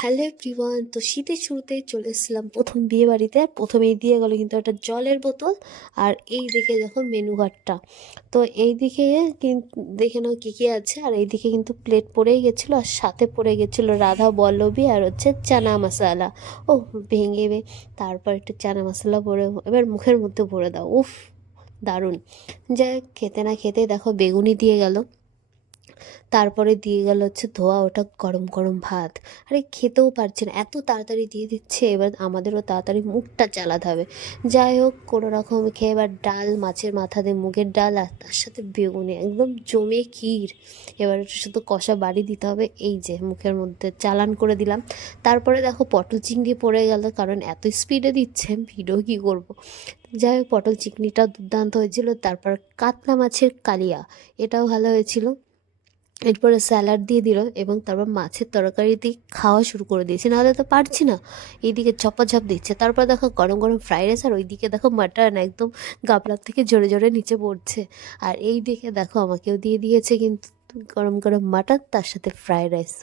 Hello everyone, তো শীতের শুরুতেই চলে এসেছিলাম প্রথম বিয়ে বাড়িতে। আর প্রথমেই দিয়ে গেলো কিন্তু একটা জলের বোতল। আর এই দিকে দেখো মেনু কার্ডটা। তো এই দিকে কিন্তু দেখে নাও কী কী আছে। আর এই দিকে কিন্তু প্লেট পড়েই গেছিলো, আর সাথে পড়ে গেছিলো রাধা বল্লভী আর হচ্ছে চানা মশলা। ও তারপর একটু চানা মশলা ভরে এবার মুখের মধ্যে ভরে দাও। উফ, দারুণ। যাই হোক, খেতে না খেতেই দেখো বেগুনি দিয়ে গেল। তারপরে দিয়ে গেল হচ্ছে ধোয়া ওটা গরম গরম ভাত। আরে খেতেও পারছি না, এত তাড়াতাড়ি দিয়ে দিচ্ছে। এবার আমাদেরও তাড়াতাড়ি মুখটা চালাতে হবে। যাই হোক, কোনো রকম খেয়ে এবার ডাল, মাছের মাথা দিয়ে মুগের ডাল, আর তার সাথে বেগুনি, একদম জমে ক্ষীর। এবার শুধু কষা বাড়ি দিতে হবে। এই যে মুখের মধ্যে চালান করে দিলাম। তারপরে দেখো পটল চিংড়ি পড়ে গেল, কারণ এত স্পিডে দিচ্ছে ভিডিও কী করব। যাই হোক, পটল চিংড়িটাও দুর্দান্ত হয়েছিল। তারপর কাতলা মাছের কালিয়া, এটাও ভালো হয়েছিল। এরপরে স্যালাড দিয়ে দিল এবং তারপর মাছের তরকারি দিয়ে খাওয়া শুরু করে দিয়েছে, নাহলে তো পারছি না। এইদিকে ঝপাঝপ দিচ্ছে, তারপর দেখো গরম গরম ফ্রাইড রাইস, আর ওইদিকে দেখো মাটন একদম গাবলার থেকে জোরে জোরে নিচে পড়ছে। আর এই দিকে দেখো আমাকেও দিয়ে দিয়েছে কিন্তু গরম গরম মাটন, তার সাথে ফ্রাইড রাইস।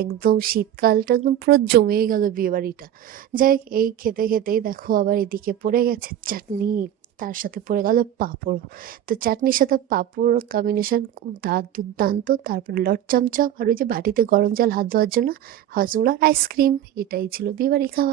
একদম শীতকালটা একদম পুরো জমেই গেল বিয়েবাড়িটা। যাই হোক, এই খেতে খেতেই দেখো আবার এদিকে পড়ে গেছে চাটনি, তার সাথে পড়ে গেল পাঁপড়। তো চাটনির সাথে পাঁপড় কম্বিনেশন দুর্দান্ত। তারপরে লট চমচম, আর ওই যে বাটিতে গরম জল হাত ধোয়ার জন্য হজমোলার আইসক্রিম। এটাই ছিল বিয়েবাড়ি খাবার।